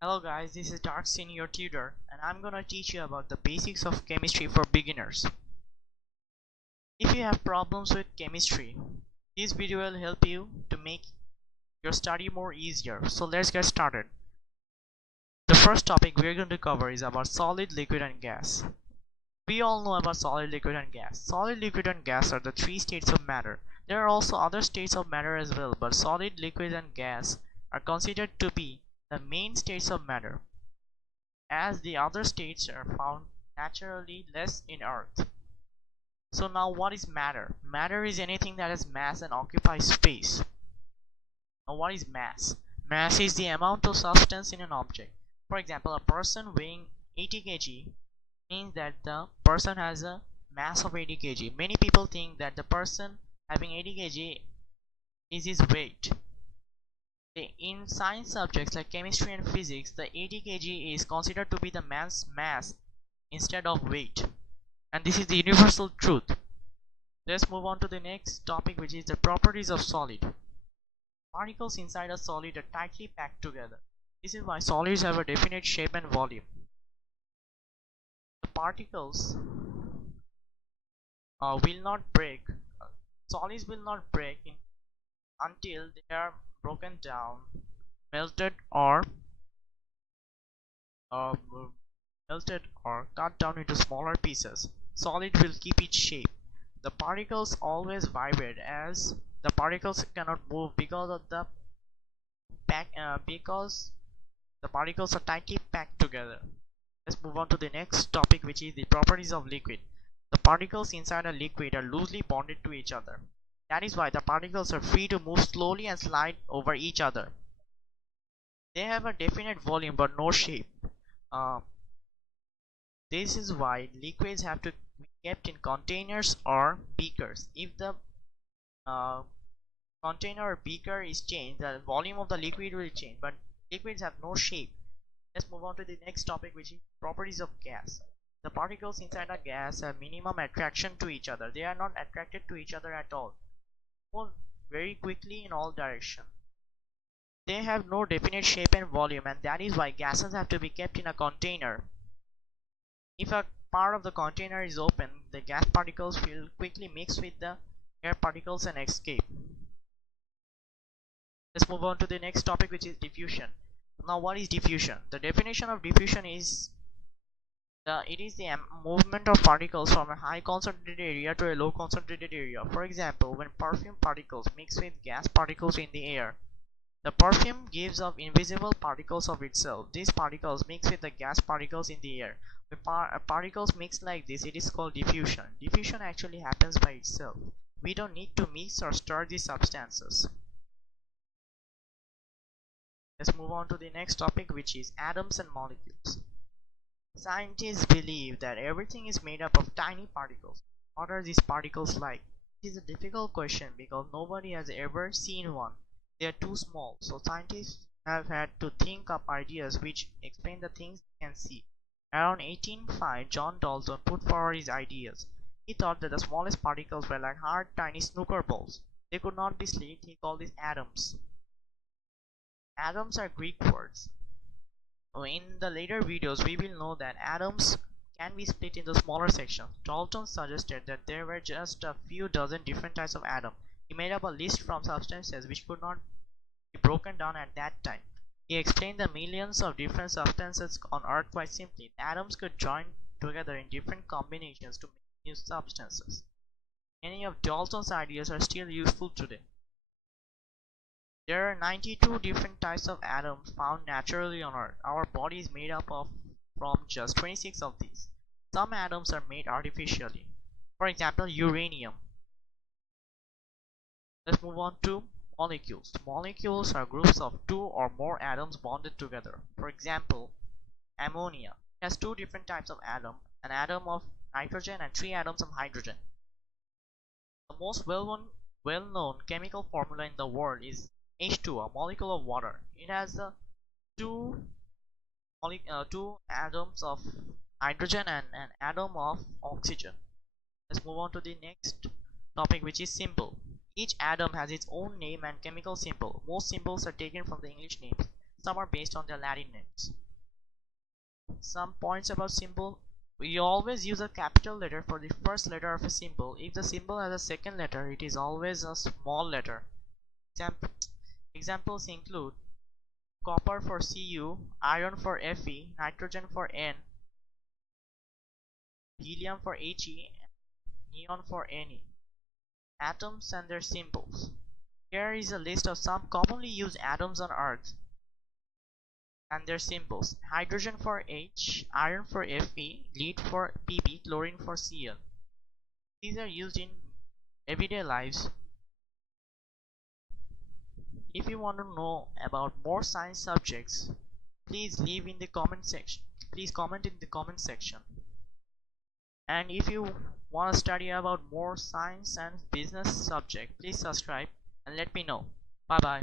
Hello guys, this is Dark Senior Tutor and I'm gonna teach you about the basics of chemistry for beginners. If you have problems with chemistry, this video will help you to make your study more easier. So let's get started. The first topic we're going to cover is about solid, liquid and gas. We all know about solid, liquid and gas. Solid, liquid and gas are the three states of matter. There are also other states of matter as well, but solid, liquid and gas are considered to be the main states of matter, as the other states are found naturally less in Earth. So now what is matter? Matter is anything that has mass and occupies space. Now what is mass? Mass is the amount of substance in an object. For example, a person weighing 80 kg means that the person has a mass of 80 kg. Many people think that the person having 80 kg is his weight. In science subjects like chemistry and physics, the 80 kg is considered to be the man's mass instead of weight, and this is the universal truth. Let's move on to the next topic, which is the properties of solid. Particles inside a solid are tightly packed together. This is why solids have a definite shape and volume. The particles will not break. Solids will not break until they are broken down, melted or uh, cut down into smaller pieces. Solid will keep its shape. The particles always vibrate, as the particles cannot move because of the because the particles are tightly packed together. Let's move on to the next topic, which is the properties of liquid. The particles inside a liquid are loosely bonded to each other. That is why the particles are free to move slowly and slide over each other. They have a definite volume but no shape. Uh, this is why liquids have to be kept in containers or beakers. If the uh, container or beaker is changed, the volume of the liquid will change, but liquids have no shape. Let's move on to the next topic, which is properties of gas. The particles inside a gas have minimum attraction to each other. They are not attracted to each other at all. Move very quickly in all directions. They have no definite shape and volume, and that is why gases have to be kept in a container. If a part of the container is open, the gas particles will quickly mix with the air particles and escape. Let's move on to the next topic, which is diffusion. Now what is diffusion? The definition of diffusion is it is the movement of particles from a high concentrated area to a low concentrated area. For example, when perfume particles mix with gas particles in the air, the perfume gives off invisible particles of itself. These particles mix with the gas particles in the air. When particles mix like this, it is called diffusion. Diffusion actually happens by itself. We don't need to mix or stir these substances. Let's move on to the next topic, which is atoms and molecules. Scientists believe that everything is made up of tiny particles. What are these particles like? It is a difficult question because nobody has ever seen one. They are too small, so scientists have had to think up ideas which explain the things they can see. Around 1805, John Dalton put forward his ideas. He thought that the smallest particles were like hard, tiny snooker balls. They could not be split. He called these atoms. Atoms are Greek words. In the later videos, we will know that atoms can be split into smaller sections. Dalton suggested that there were just a few dozen different types of atoms. He made up a list from substances which could not be broken down at that time. He explained the millions of different substances on Earth quite simply. Atoms could join together in different combinations to make new substances. Many of Dalton's ideas are still useful today. There are 92 different types of atoms found naturally on Earth. Our body is made up of from just 26 of these. Some atoms are made artificially. For example, uranium. Let's move on to molecules. Molecules are groups of two or more atoms bonded together. For example, ammonia has two different types of atom, an atom of nitrogen and three atoms of hydrogen. The most well-known chemical formula in the world is H2, a molecule of water. It has two atoms of hydrogen and an atom of oxygen. Let's move on to the next topic, which is symbol. Each atom has its own name and chemical symbol. Most symbols are taken from the English names. Some are based on their Latin names. Some points about symbol. We always use a capital letter for the first letter of a symbol. If the symbol has a second letter, it is always a small letter. Examples include copper for Cu, iron for Fe, nitrogen for N, helium for He, and neon for Ne. Atoms and their symbols. Here is a list of some commonly used atoms on Earth and their symbols. Hydrogen for H, iron for Fe, lead for Pb, chlorine for Cl. These are used in everyday lives. If you want to know about more science subjects, please leave in the comment section. Please comment in the comment section. And if you want to study about more science and business subject, please subscribe and let me know. Bye bye.